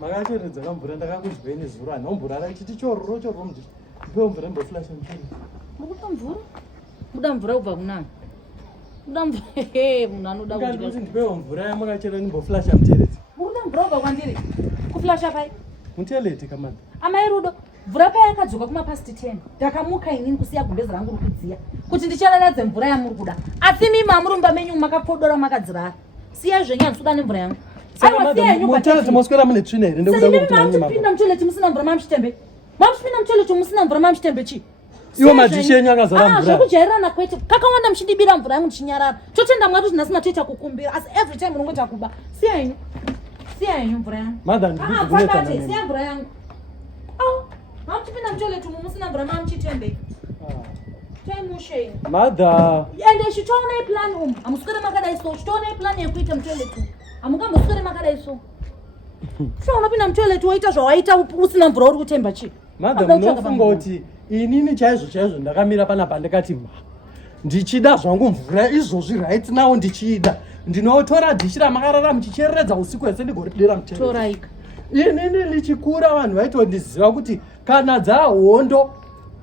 Makacheredza kamvura ndakakuzweni zura nombura rachiti chororo chororo muti ndipewo mvura imboflasha mchiri. Mukupa mvura? Muda mvura kubva kunani? Muda mvura munhu anoda kuti ndipewo mvura yamakachera imboflasha muteredzi. Mukuda mvura kubva kwandiri? Kuflasha pai? Muteleti kamanda. Amai Rudo, mvura paya yakadzoka kumapasti 10. Ndakamuka inini kusiya gumbezi rangu rikudziya. Kuti ndichararadze mvura yamuri kuda. Asi mimi mamurumba menyu makapodora makadzirara. Siya zvenyaya suda nemvura yangu. Muteleti moswera mune tsvina here ndekuda kuti nani mama. Pinda muteleti musina mvura mamchitembe. Mamchipinda muteleti musina mvura mamchitembe chi. Iwo madhishi enyu akazara mvura. Zvekujairana kwete. Kakawanda muchindibira mvura yangu chinyarara. Totenda Mwari kuti nhasi matoita kukumbira. Asi every time munongoita kuba. Siya henyu. Siya henyu mvura yangu. Madha ndiri kuneta nani. Siya mvura yangu. Mamchipinda muteleti musina mvura mamchitembe. Mushe. Madha. Ende chitone plan amusukere makadai so chitone plan yekuita muteleti. Amukambosikere makadai so. Shona pinda muteleti woita zvawaita usina mvura uri kutemba chi. Madha munofunga kuti inini chaizvo ndakamira panapa ndakati ndichida zvangu mvura izvozvi right now ndichida ndinotora dhishi ramakarara muchichereredza usiku hwese ndigoridira muteleti. Toraika. Inini lichikura vanhu vaitondiziva kuti kana dzahondo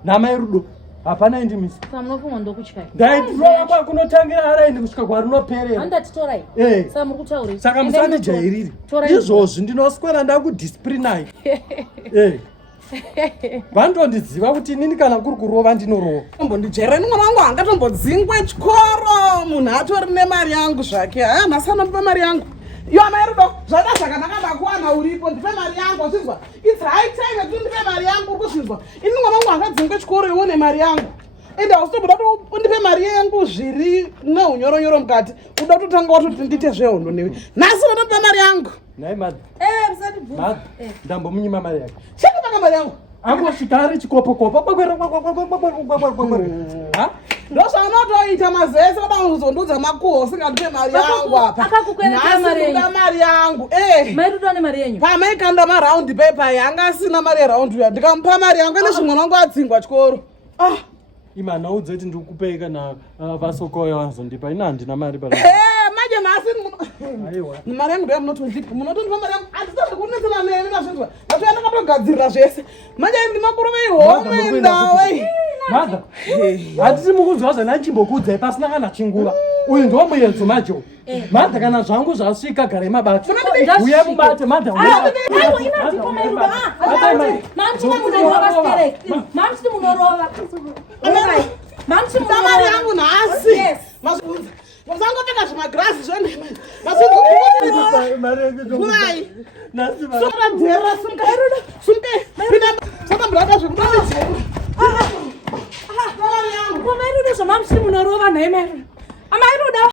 namai Rudo hapana indimisi. Saka munofunga ndokutyai. Ndaidrowa kwakunotangira araindi kusvika kwarinorera. Handati torai. Saka muri kutaurira. Saka musandijairiri. Izvozvi ndinoswera ndakudisciplinai. Vandondiziva kuti inini kana kuri kurova ndinorowa. Mbondijairani mwana wangu angatombodzingwe chikoro munhu atori nemari yangu zvake. Nhasi anopa mari yangu. Iwe amai Rudo, zvada zvakanaka ndakuwana uripo ndipe mari yangu wazvinzwa. It's high time kuti ndipe mari yangu urikuzvinzwa. Ini mwana wangu angadzingwe chikoro iwe une mari yangu. Ende hausitomboda kuti undipe mari yangu zviri nehunyoro mukati. Uda kutotanga watoti ndite zvehondo newe. Nhasi unotipa mari yangu. Nai madha. Musati bvunza. Madha. Ndambomunyima mari yake. Chakapanga mari yangu. Angosvika ari chikopo-kopo. Ndozvaunotoita mazese oda kuzondudza makuho usingandipe mari yangu apa. Akakukwereta mari yenyu. Nhasi mari yangu. Mai Rudo ane mari yenyu. Pamaikanda maraundi pepa yanga asina mari yeraundi uya ndikamupa mari yangu ene zvimwana wangu adzingwa chikoro. Ima naudze kuti ndikupei kana vasokoyo vanozondipa. Ina handina mari pa. Maje nhasi mari yangu ndoyamunotondipa. Munotondipa mari yangu. Handisati kunetsana neni nazvinzwa. Ndatoenda katogadzirira zvese. Maje ndimakuru veihome ndawe. Madha. Hatisi mukunzwa zvana chimbokudzai pasina kana chinguva. Uyu ndo muenzo macho. Madha kana zvangu zvasvika garai mabati. Uye mubate madha. Mari yangu nhasi. Musangopfeka zvimagirazi zvene. Saka zvekutodedzera. Amai Rudo zvamuchiti munorova nhaye Mai Rudo. Amai Rudo.